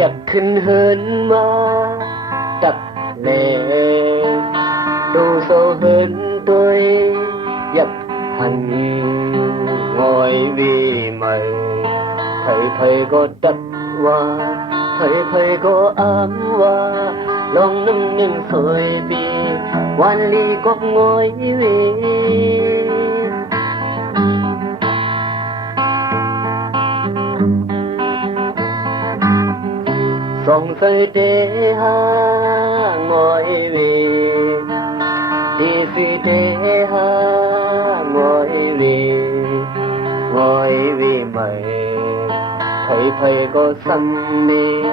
khép khinh hơn mà tập lệ đủ sâu hơn tôi dập hành ngồi vì mày thầy có đất hoa thầy có ám hoa lòng năm niềm phơi bi quan ly có ngồi vì sông phơi đê ha ngồi vì đi phi đê ha ngồi vì mày thầy có sân đi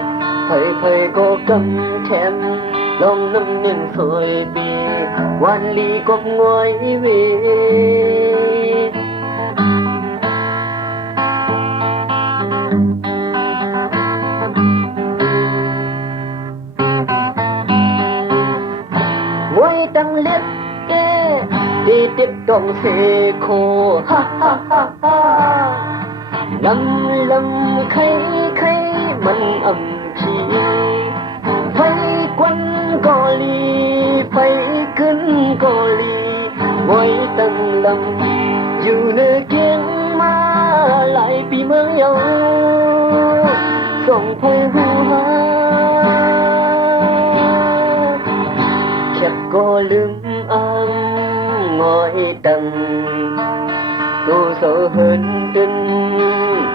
thầy có cầm thèm lòng năm niềm phơi bi quan ly có ngồi vì ngồi tăng liệt kê đi tiếp đồng xe khô ha ha ha ha lâm khay mình ẩm chi phải quân có ly phải cứng có ly ngồi tăng lâm dù nơi kiêng mà lại bị mơ nhau dòng phơi hu ha khép có lưng ấm ngồi tăng tu sâu hơn tinh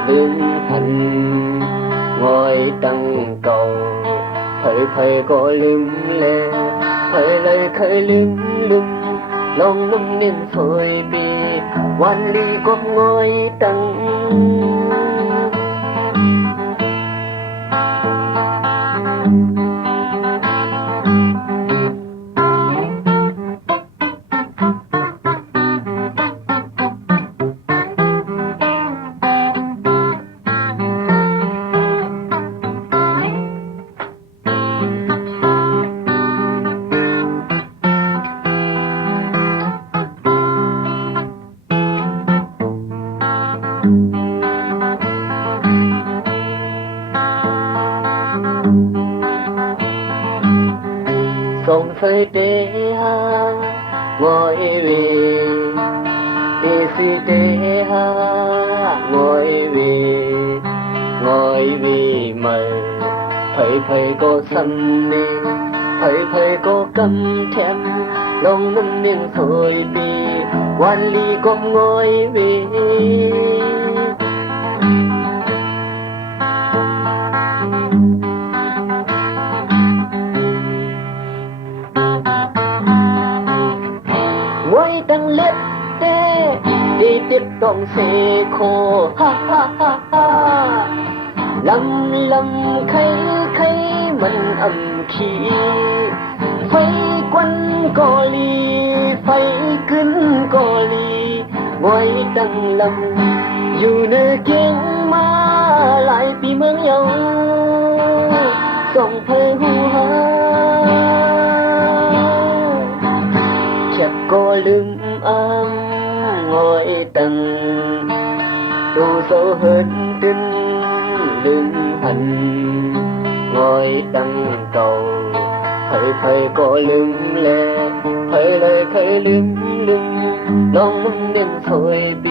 lương thành ngồi tăng cầu thầy có lưng lê thầy lấy khơi lưng lòng năm niềm phơi bi quan ly có ngồi tăng sông phơi đê ha ngồi vì đi phi đê ha ngồi vì mày thầy có sân đi thầy có cầm thèm lòng năm niềm phơi bi quan ly có ngồi vì ngồi tăng lết tê đi tiếp đồng xe khô ha ha ha ha lâm khay mình ẩm khí phải quân có ly phải cứng có ly ngồi tăng lâm dù nơi kiêng mà lại bị mơ nhau dòng phơi hu ha chặt có lưng ấm ngồi tầng tu sâu hơn tinh lưng hành ngồi tăng cầu thầy có lưng lê thầy lấy khơi lưng lòng niềm phơi bi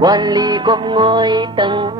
quan ly có ngồi tăng